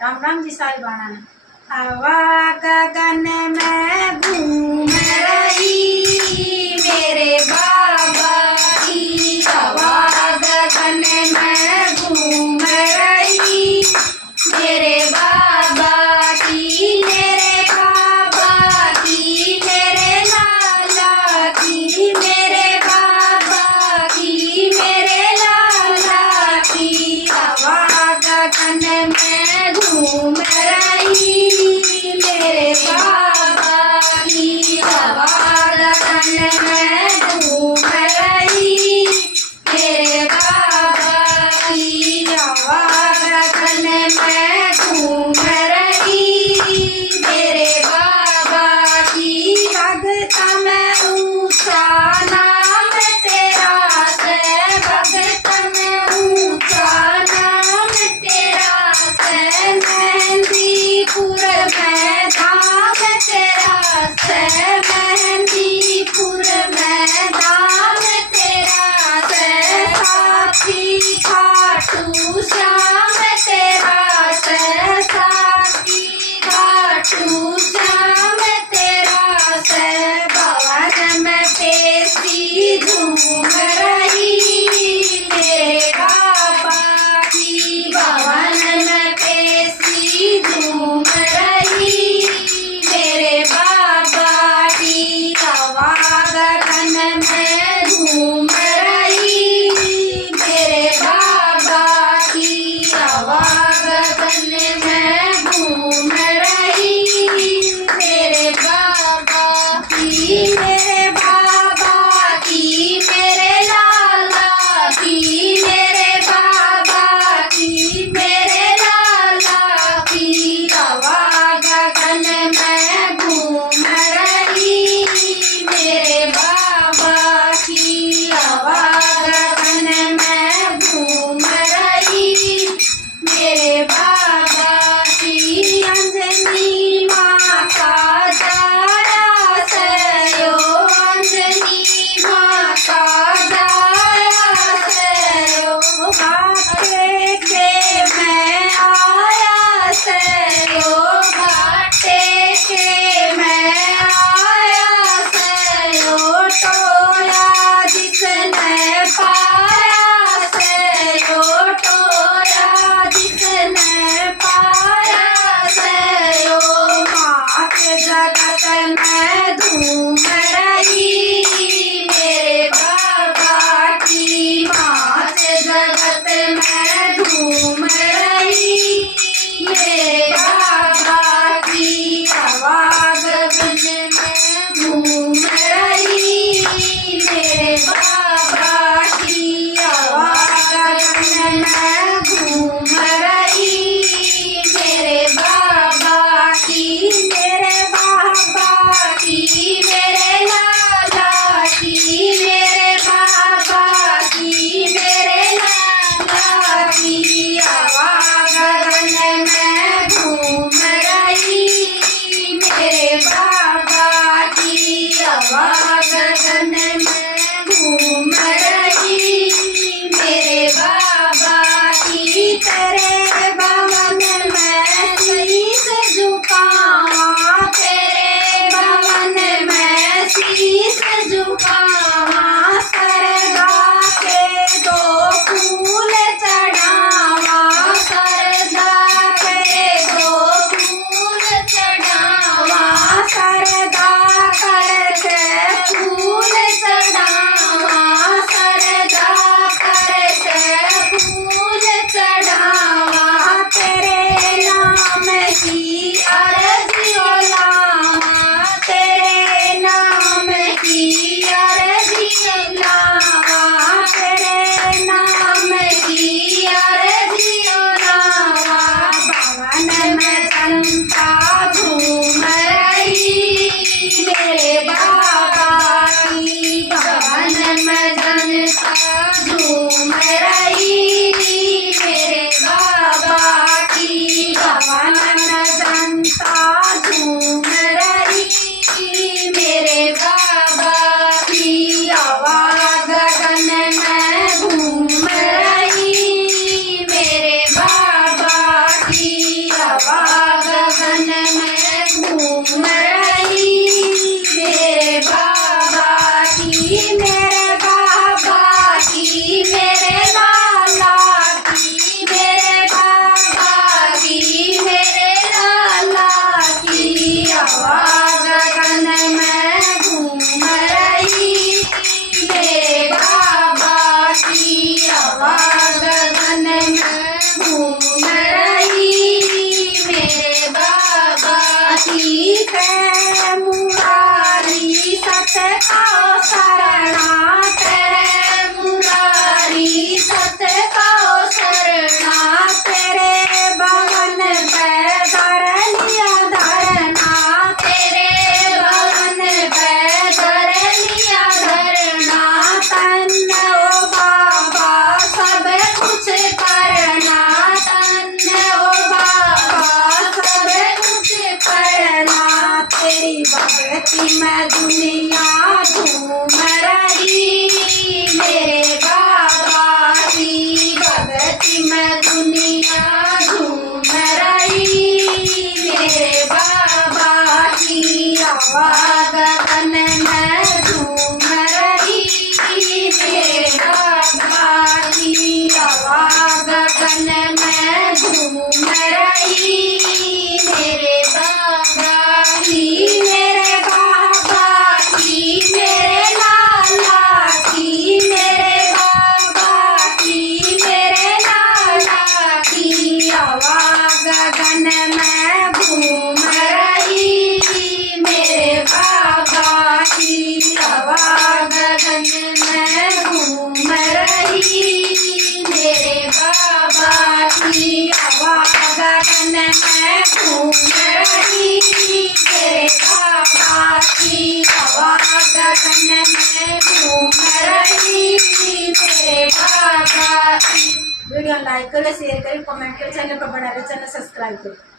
राम राम जी सारी बाणा ने। हवा गगन में घूम रही मेरे बाबा की, हवा गगन में घूम रही मेरे बाबा की, मेरे बाबा की, मेरे लाला की, मेरे बाबा की, मेरे लाला की। हवा गगन में घूम रही मेरे बाबा की, हवा गगन में घूम रही मेरे बाबा की, हवा गगन में घूम रही मेरे बाबा की। भगत में ऊंचा नाम तेरा से, भगत में ऊंचा नाम तेरा से, मेहंदीपुर में धाम तेरा से, मेहंदीपुर में धाम तेरा से, साथी खाटू श्याम तेरा से, साथी खाटू श्याम तेरा से। भवन में पेशी झूम रही मेरे बाबा की, भवन में पेशी झूम रही मेरे बाबा की। हवा गगन में घूम रही मेरे बाबा की, मेरे बाबा की, मेरे लाला की, मेरे बाबा की, मेरे लाला की। हवा गगन में घूम रही मेरे बाबा की, हवा गगन में घूम रही मेरे बाबा की। है मुरारी सत का शरणा, है मुरारी सत का शरणा, तेरे भवन पे धर लिया धरना, तेरे भवन पे धर लिया धरना। तन ओ बाबा सब कुछ करना, तन ओ बाबा सब कुछ करना। तेरी भक्ति में दुनिया झूम रही मेरे बाबा की, भक्ति में दुनिया झूम रही मेरे बाबा की। हवा गगन में झूम रही मेरे बाबा की, हवा गगन में झूम रही मेरे बाबा की, मेरे बाबा की, मेरे लाला की, मेरे बाबा की, मेरे लाला की। हवा गगन में घूम रही मेरे बाबा की, हवा गगन में घूम रही मेरे बाबा की। हवा गगन में घूम रही मेरे बाबा की, हवा गगन में घूम रही मेरे बाबा की। वीडियो लाइक करें, शेयर करें, कमेंट करें, चैनल पर बना रहे, चैनल सब्सक्राइब करें।